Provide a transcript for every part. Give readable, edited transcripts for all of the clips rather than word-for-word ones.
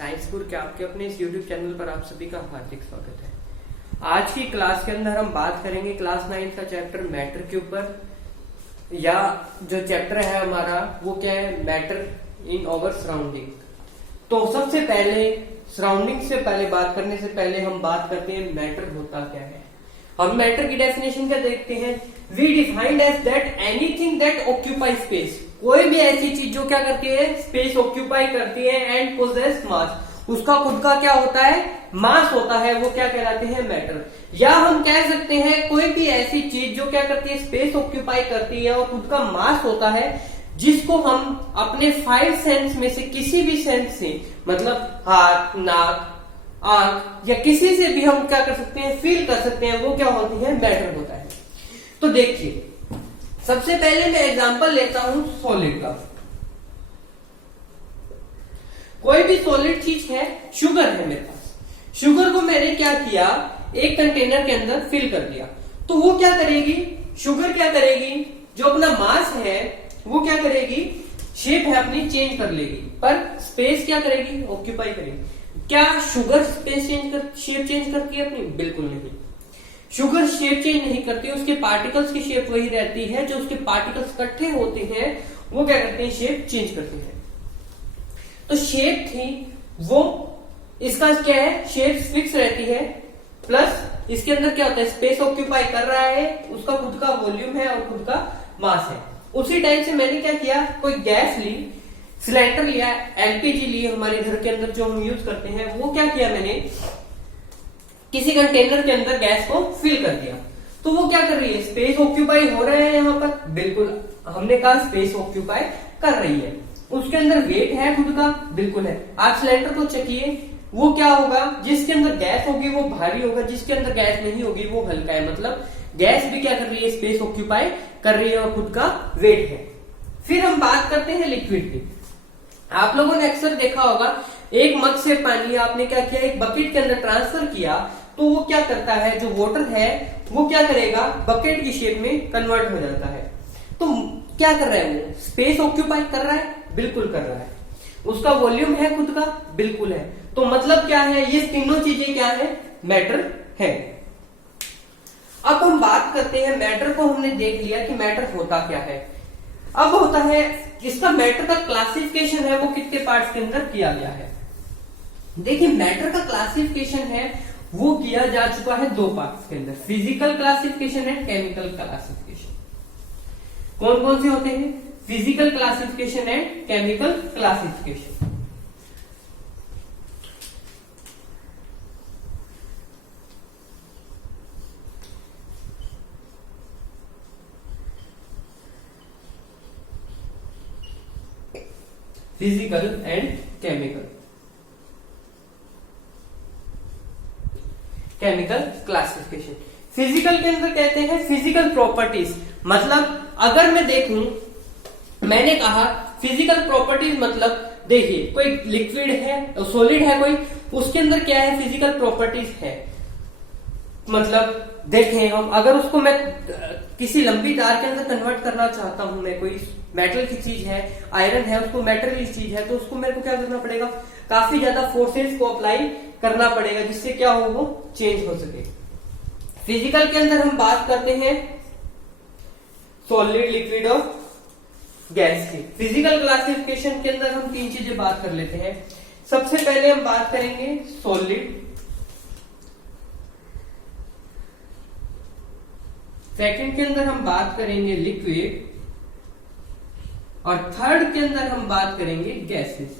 साइंसपुर के आपके अपने इस YouTube चैनल पर आप सभी का हार्दिक स्वागत है। आज की क्लास के अंदर हम बात करेंगे क्लास 9 का चैप्टर मैटर के ऊपर, या जो चैप्टर है हमारा वो क्या है, मैटर इन आवर सराउंडिंग। तो सबसे पहले सराउंडिंग से पहले बात करने से पहले हम बात करते हैं मैटर होता क्या है। हम मैटर की डेफिनेशन क्या देखते हैं, we defined as that anything that occupy space, कोई भी ऐसी चीज जो क्या करती है, स्पेस ऑक्यूपाई करती है एंड पोजेस मास, उसका खुद का क्या होता है, मास होता है, वो क्या कहलाते हैं, मैटर। या हम कह सकते हैं कोई भी ऐसी चीज जो क्या करती है, स्पेस ऑक्यूपाई करती है और खुद का मास होता है, जिसको हम अपने 5 सेंस में से किसी भी सेंस से, मतलब हाथ, नाक, आंख या किसी से भी हम क्या कर सकते हैं, फील कर सकते हैं, वो क्या होती है, मैटर होता है। तो देखिए सबसे पहले मैं एग्जांपल लेता हूं सॉलिड का। कोई भी सॉलिड चीज है, शुगर है मेरे पास, शुगर को मैंने क्या किया, एक कंटेनर के अंदर फिल कर दिया। तो वो क्या करेगी, शुगर क्या करेगी, जो अपना मास है वो क्या करेगी, शेप है अपनी चेंज कर लेगी, पर स्पेस क्या करेगी, ऑक्यूपाई करेगी। क्या शुगर स्पेस शेप चेंज करती है अपनी, बिल्कुल नहीं। शुगर शेप चेंज नहीं करती, उसके पार्टिकल्स की शेप वही रहती है, जो उसके पार्टिकल्स इकट्ठे होते हैं वो क्या करते हैं, शेप चेंज करते हैं। तो शेप थी वो, इसका क्या है, शेप फिक्स रहती है, प्लस इसके अंदर क्या होता है, स्पेस ऑक्यूपाई कर रहा है, उसका खुद का वॉल्यूम है और खुद का मास है। उसी टाइम से मैंने क्या किया, कोई गैस ली, सिलेंडर लिया, एलपीजी ली हमारे घर के अंदर जो हम यूज करते हैं, वो क्या किया मैंने, किसी कंटेनर के अंदर गैस को फिल कर दिया। तो वो क्या कर रही है, स्पेस ऑक्यूपाई हो रहे हैं यहाँ पर, बिल्कुल हमने कहा स्पेस ऑक्यूपाई कर रही है। उसके अंदर वेट है खुद का, बिल्कुल है। आप सिलेंडर को चेकिए, वो क्या होगा, जिसके अंदर गैस होगी वो भारी होगा, जिसके अंदर गैस नहीं होगी वो हल्का है। मतलब गैस भी क्या कर रही है, स्पेस ऑक्यूपाई कर रही है और खुद का वेट है। फिर हम बात करते हैं लिक्विड की। आप लोगों ने अक्सर देखा होगा, एक मग से पानी आपने क्या किया, एक बकेट के अंदर ट्रांसफर किया, तो वो क्या करता है, जो वाटर है वो क्या करेगा, बकेट की शेप में कन्वर्ट हो जाता है। तो क्या कर रहा है, वो स्पेस ऑक्यूपाई कर रहा है, बिल्कुल कर रहा है। उसका वॉल्यूम है खुद का, बिल्कुल है। तो मतलब क्या है, ये तीनों चीजें क्या है, मैटर है। अब हम बात करते हैं, मैटर को हमने देख लिया कि मैटर होता क्या है। अब होता है, जिसका मैटर का क्लासिफिकेशन है वो कितने पार्ट्स के अंदर किया गया है। देखिए मैटर का क्लासिफिकेशन है वो किया जा चुका है 2 पार्ट्स के अंदर, physical classification and chemical classification. कौन कौन से होते हैं, physical classification and chemical classification. Physical and chemical classification. Physical के अंदर कहते हैं फिजिकल प्रॉपर्टीज, मतलब अगर मैं देखूं, मैंने कहा फिजिकल प्रॉपर्टीज मतलब देखिए कोई लिक्विड है, सॉलिड है कोई, उसके अंदर क्या है, फिजिकल प्रॉपर्टीज है। मतलब देखें हम, अगर उसको मैं किसी लंबी तार के अंदर कन्वर्ट करना चाहता हूं, मैं कोई मेटल की चीज है, आयरन है, उसको मेटल की चीज है, तो उसको मेरे को क्या करना पड़ेगा, काफी ज्यादा फोर्सेस को अप्लाई करना पड़ेगा, जिससे क्या हो, वो चेंज हो सके। फिजिकल के अंदर हम बात करते हैं सॉलिड, लिक्विड और गैस की। फिजिकल क्लासिफिकेशन के अंदर हम 3 चीजें बात कर लेते हैं। सबसे पहले हम बात करेंगे सॉलिड, सेकंड के अंदर हम बात करेंगे लिक्विड, और थर्ड के अंदर हम बात करेंगे गैसेस।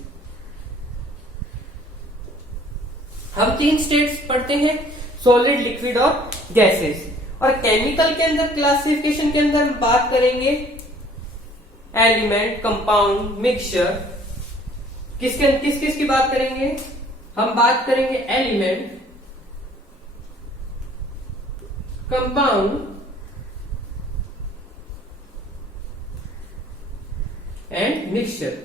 हम 3 स्टेट्स पढ़ते हैं, सॉलिड, लिक्विड और गैसेस। और केमिकल के अंदर क्लासिफिकेशन के अंदर हम बात करेंगे एलिमेंट, कंपाउंड, मिक्सचर। किस किस की बात करेंगे, हम बात करेंगे एलिमेंट, कंपाउंड एंड मिक्सचर।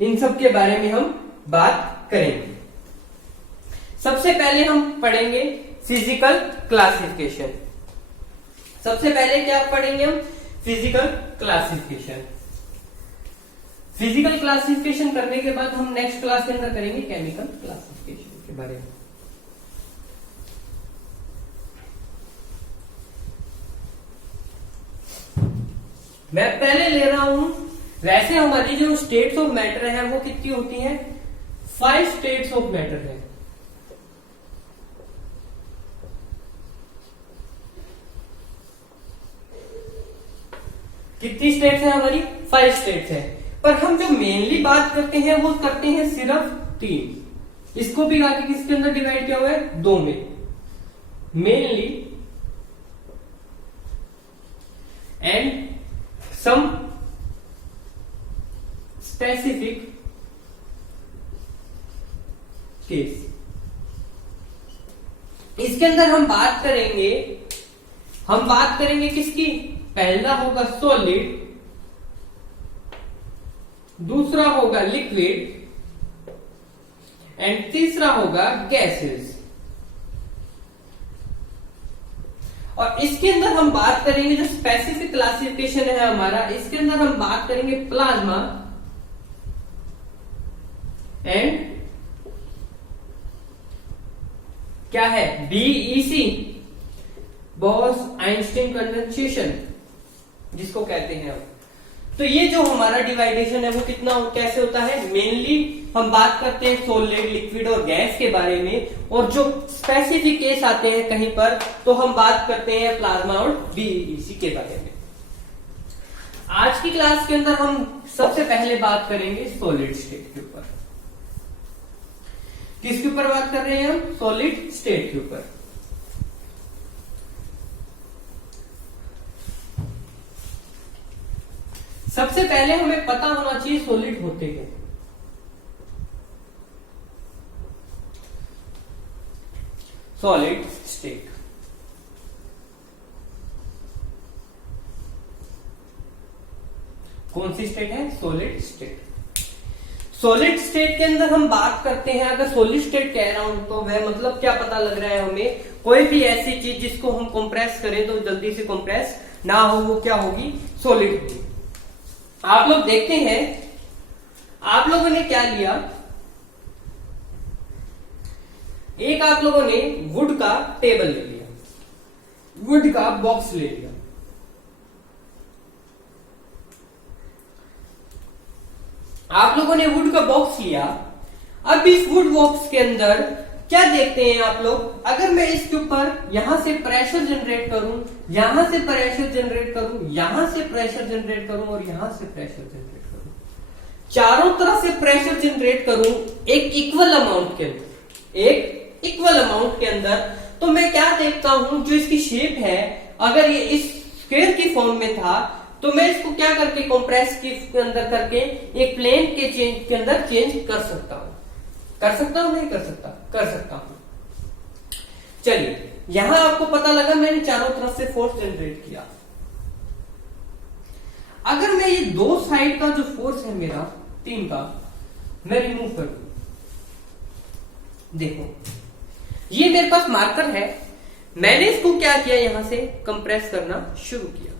इन सब के बारे में हम बात करेंगे। सबसे पहले हम पढ़ेंगे फिजिकल क्लासिफिकेशन। सबसे पहले क्या पढ़ेंगे हम, फिजिकल क्लासिफिकेशन। फिजिकल क्लासिफिकेशन करने के बाद हम नेक्स्ट क्लास के अंदर करेंगे केमिकल क्लासिफिकेशन के बारे में। मैं पहले ले रहा हूं, वैसे हमारी जो स्टेट्स ऑफ मैटर है वो कितनी होती है? 5 स्टेट्स ऑफ मैटर है। कितनी स्टेट्स है हमारी? 5 स्टेट्स है। पर हम जो मेनली बात करते हैं वो करते हैं सिर्फ 3। इसको भी आगे किसके अंदर डिवाइड किया हुआ है? 2 में। Mainly and some specific case. इसके अंदर हम बात करेंगे किसकी? पहला होगा सॉलिड, दूसरा होगा लिक्विड एंड तीसरा होगा गैसेस। और इसके अंदर हम बात करेंगे जो स्पेसिफिक क्लासिफिकेशन है हमारा, इसके अंदर हम बात करेंगे प्लाज्मा एंड क्या है? बीईसी, बोस-आइंस्टीन कंडेंसेशन जिसको कहते हैं हम। तो ये जो हमारा डिवाइडेशन है वो कितना कैसे होता है? मेनली हम बात करते हैं सॉलिड, लिक्विड और गैस के बारे में, और जो स्पेसिफिक केस आते हैं कहीं पर तो हम बात करते हैं प्लाज्मा और बीईसी के बारे में। आज की क्लास के अंदर हम सबसे पहले बात करेंगे सॉलिड स्टेट के ऊपर। किसके ऊपर बात कर रहे हैं हम? सॉलिड स्टेट के ऊपर। सबसे पहले हमें पता होना चाहिए सॉलिड होते क्या। सॉलिड स्टेट कौन सी स्टेट है? Solid state. सॉलिड स्टेट के अंदर हम बात करते हैं, अगर सॉलिड स्टेट कह रहा हूं तो वह मतलब क्या पता लग रहा है हमें? कोई भी ऐसी चीज जिसको हम कंप्रेस करें तो जल्दी से कंप्रेस ना हो, वो क्या होगी? सॉलिड होगी। आप लोग देखते हैं, आप लोगों ने क्या लिया? एक आप लोगों ने वुड का टेबल ले लिया, वुड का बॉक्स ले लिया। आप लोगों ने वुड का बॉक्स लिया। अब इस वुड बॉक्स के अंदर क्या देखते हैं आप लोग? अगर मैं इसके ऊपर यहां से प्रेशर जनरेट करूं, यहां से प्रेशर जनरेट करूं, यहां से प्रेशर जनरेट करूं और यहां से प्रेशर जनरेट करूं, चारों तरफ से प्रेशर जनरेट करूं एक इक्वल अमाउंट के अंदर, एक इक्वल अमाउंट के अंदर, तो मैं क्या देखता हूं? जो इसकी शेप है, अगर ये इस स्क्वायर की फॉर्म में था तो मैं इसको क्या करके कंप्रेस के अंदर करके एक प्लेन के अंदर चेंज कर सकता हूं। कर सकता हूं? नहीं कर सकता? कर सकता हूं। चलिए, यहां आपको पता लगा मैंने चारों तरफ से फोर्स जनरेट किया। अगर मैं ये 2 साइड का जो फोर्स है मेरा 3 का, मैं रिमूव कर दूं, देखो ये मेरे पास मार्कर है, मैंने इसको क्या किया? यहां से कंप्रेस करना शुरू किया,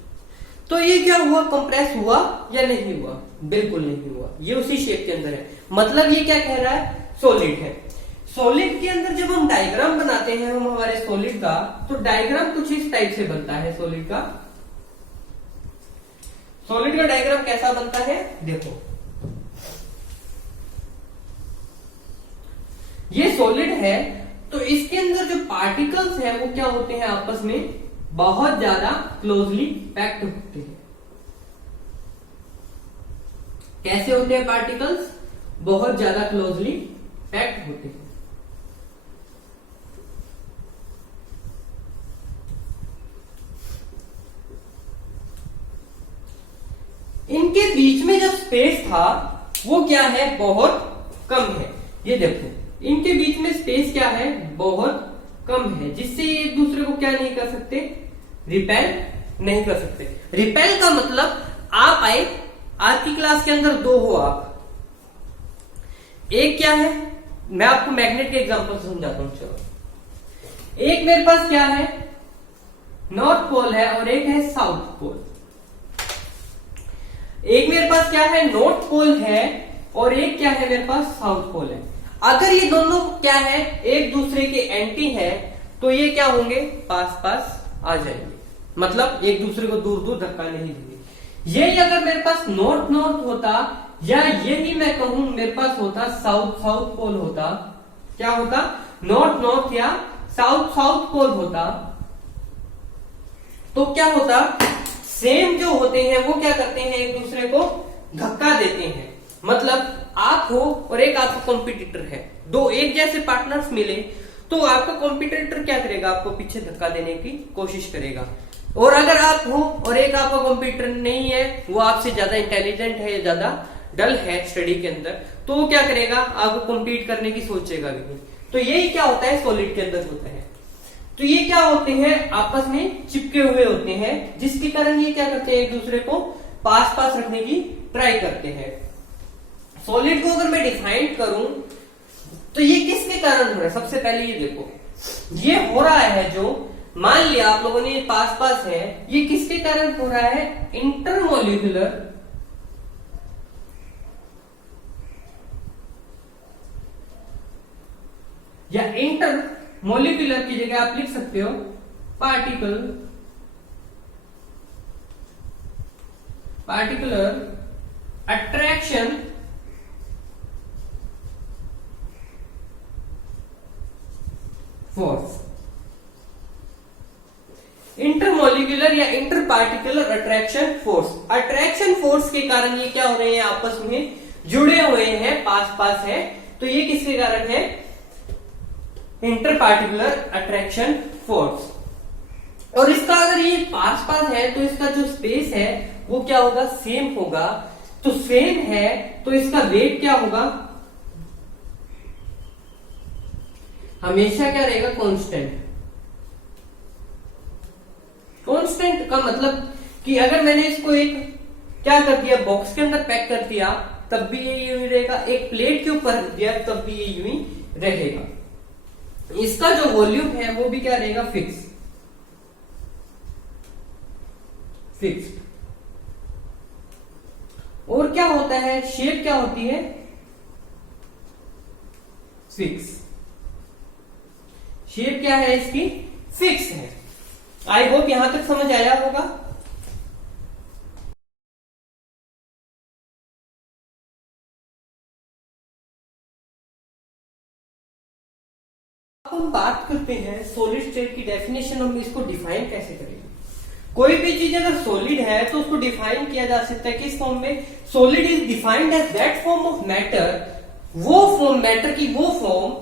तो ये क्या हुआ? कंप्रेस हुआ या नहीं हुआ? बिल्कुल नहीं हुआ। ये उसी शेप के अंदर है। मतलब ये क्या कह रहा है? सॉलिड है। सॉलिड के अंदर जब हम डायग्राम बनाते हैं हम हमारे सॉलिड का, तो डायग्राम कुछ इस टाइप से बनता है। सॉलिड का डायग्राम कैसा बनता है? देखो, ये सॉलिड है, तो इसके अंदर जो पार्टिकल्स हैं वो क्या होते हैं? आपस में बहुत ज्यादा क्लोजली पैक्ड होते हैं। कैसे होते हैं पार्टिकल्स? बहुत ज्यादा क्लोजली पैक्ड होते हैं। इनके बीच में जो स्पेस था वो क्या है? बहुत कम है। ये देखो, इनके बीच में स्पेस क्या है? बहुत कम है, जिससे ये एक दूसरे को क्या नहीं कर सकते? रिपेल नहीं कर सकते। रिपेल का मतलब आप आए, आज की क्लास के अंदर 2 हो आप। एक क्या है? मैं आपको मैग्नेट के एग्जांपल से समझाता हूं। चलो, एक मेरे पास क्या है? नॉर्थ पोल है और एक है साउथ पोल। एक मेरे पास क्या है, नॉर्थ पोल है, और एक क्या है मेरे पास, साउथ पोल है। अगर ये दोनों क्या है, एक दूसरे के एंटी है, तो ये क्या होंगे, पास पास आ जाएंगे, मतलब एक दूसरे को दूर दूर धक्का नहीं देंगे। यही अगर मेरे पास नॉर्थ नॉर्थ होता, या यही मैं कहूं मेरे पास होता साउथ साउथ पोल होता, क्या होता, नॉर्थ नॉर्थ या साउथ साउथ पोल होता, तो क्या होता, सेम जो होते हैं वो क्या करते हैं, एक दूसरे को धक्का देते हैं। मतलब आप हो और एक आपका कॉम्पिटिटर है, दो एक जैसे पार्टनर्स मिले, तो आपका कॉम्पिटिटर क्या करेगा, आपको पीछे धक्का देने की कोशिश करेगा। और अगर आप हो और एक आपका कॉम्पिटिटर नहीं है, वो आपसे ज्यादा इंटेलिजेंट है या ज्यादा डल है स्टडी के अंदर, तो वो क्या करेगा, आपको कॉम्पीट करने की सोचेगा भी नहीं। तो यही क्या होता है, सॉलिड के अंदर होता है। तो ये क्या होते हैं, आपस में चिपके हुए होते हैं, जिसके कारण ये क्या करते हैं, एक दूसरे को पास पास रखने की ट्राई करते हैं। सॉलिड को अगर मैं डिफाइन करूं तो ये किसके कारण हो रहा है, सबसे पहले ये देखो, ये हो रहा है जो, मान लिया आप लोगों ने ये पास पास है, ये किसके कारण हो रहा है, इंटरमोलिकुलर या इंटर मोलिकुलर की जगह आप लिख सकते हो पार्टिकुलर अट्रैक्शन फोर्स। इंटरमोलिकुलर या inter particular attraction force, attraction force के कारण ये क्या हो रहे हैं, आपस में जुड़े हुए हैं, पास पास है, तो ये किसके कारण है, इंटर पार्टिकुलर अट्रैक्शन फोर्स। और इसका अगर ये पास पास है तो इसका जो स्पेस है वो क्या होगा, सेम होगा, तो सेम है तो इसका वेट क्या होगा, हमेशा क्या रहेगा, कांस्टेंट। कांस्टेंट का मतलब कि अगर मैंने इसको एक क्या कर दिया, बॉक्स के अंदर पैक कर दिया, तब भी ये यूं ही रहेगा, एक प्लेट के ऊपर रख दिया तब भी ये यूं ही रहेगा। इसका जो वॉल्यूम है वो भी क्या रहेगा, फिक्स। और क्या होता है, शेप क्या होती है, फिक्स। शेप क्या है इसकी, फिक्स है। आई होप यहां तक समझ आया होगा। अब हम बात करते हैं सॉलिड स्टेट की डेफिनेशन, हम इसको डिफाइन कैसे करेंगे। कोई भी चीज अगर सॉलिड है तो उसको डिफाइन किया जा सकता है किस फॉर्म में, solid is defined as that form of matter, वो फॉर्म, मैटर की वो form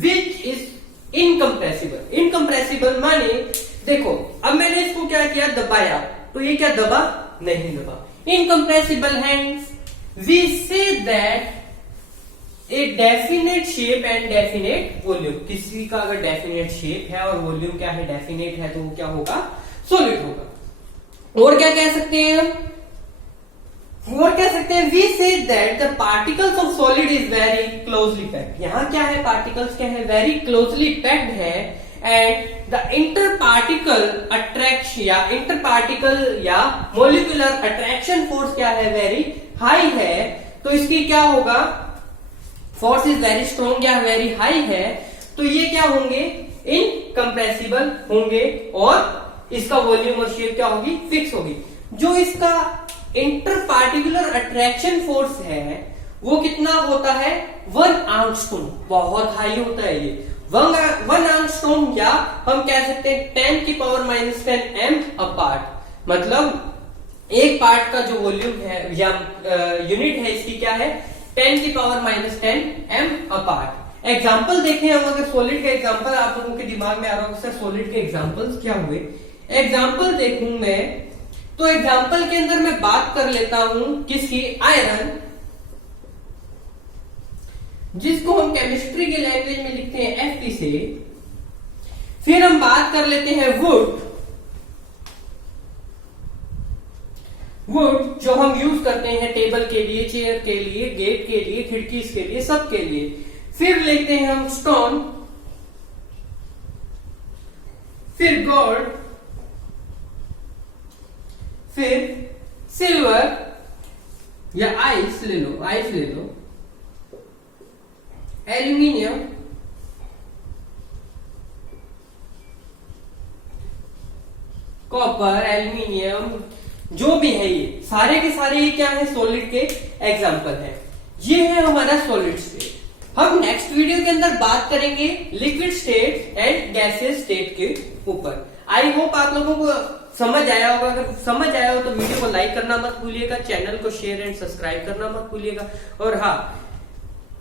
which is incompressible. Incompressible माने, देखो अब मैंने इसको क्या किया, दबाया, तो ये क्या दबा, नहीं दबा, incompressible. Hence we see that a definite shape and definite volume, किसी का अगर डेफिनेट शेप है और वॉल्यूम क्या है, डेफिनेट है, तो वो क्या होगा, सॉलिड होगा। और क्या कह सकते हैं हम, और कह सकते हैं we see that the particles of solid is very closely packed. यहां क्या है, पार्टिकल्स क्या है, वेरी क्लोजली पैक्ड है, and the inter particle attraction या इंटर पार्टिकल या मोलिकुलर अट्रैक्शन फोर्स क्या है, वेरी हाई है। तो इसकी क्या होगा, फोर्स इज वेरी स्ट्रॉन्ग या वेरी हाई है, तो ये क्या होंगे, इनकम्प्रेसिबल होंगे, और इसका वॉल्यूम और शेप क्या होगी, फिक्स होगी। जो इसका इंटर पार्टिकुलर अट्रैक्शन फोर्स है वो कितना होता है, 1 एंगस्ट्रॉम, बहुत हाई होता है ये, 1 एंगस्ट्रॉम, या हम कह सकते हैं 10 की पावर -10 m अ पार्ट। मतलब एक पार्ट का जो वॉल्यूम है या यूनिट है इसकी क्या है, 10 की power -10 m a part. Example देखें हम, अगर सॉलिड का एग्जाम्पल आप लोगों के दिमाग में आ रहा होगा, सॉलिड के एग्जाम्पल्स क्या हुए। एग्जाम्पल देखूं मैं, तो एग्जाम्पल के अंदर मैं बात कर लेता हूं किसकी, आयरन, जिसको हम केमिस्ट्री की लैंग्वेज में लिखते हैं Fe से। फिर हम बात कर लेते हैं वुड, जो हम यूज करते हैं टेबल के लिए, चेयर के लिए, गेट के लिए, खिड़की के लिए, सब के लिए। फिर लेते हैं हम स्टोन, फिर गोल्ड, फिर सिल्वर, या आइस ले लो, आइस ले लो, एल्यूमिनियम, कॉपर, एल्यूमिनियम, जो भी है ये सारे के सारे ये क्या है, सॉलिड के एग्जाम्पल है। ये है हमारा सॉलिड स्टेट। हम नेक्स्ट वीडियो के अंदर बात करेंगे liquid state and gaseous state के ऊपर। आई होप आप लोगों को समझ आया होगा। अगर समझ आया हो तो वीडियो को लाइक करना मत भूलिएगा, चैनल को शेयर एंड सब्सक्राइब करना मत भूलिएगा। और हाँ,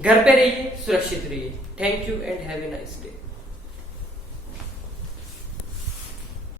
घर पे रहिए, सुरक्षित रहिए। Thank you and have a nice day.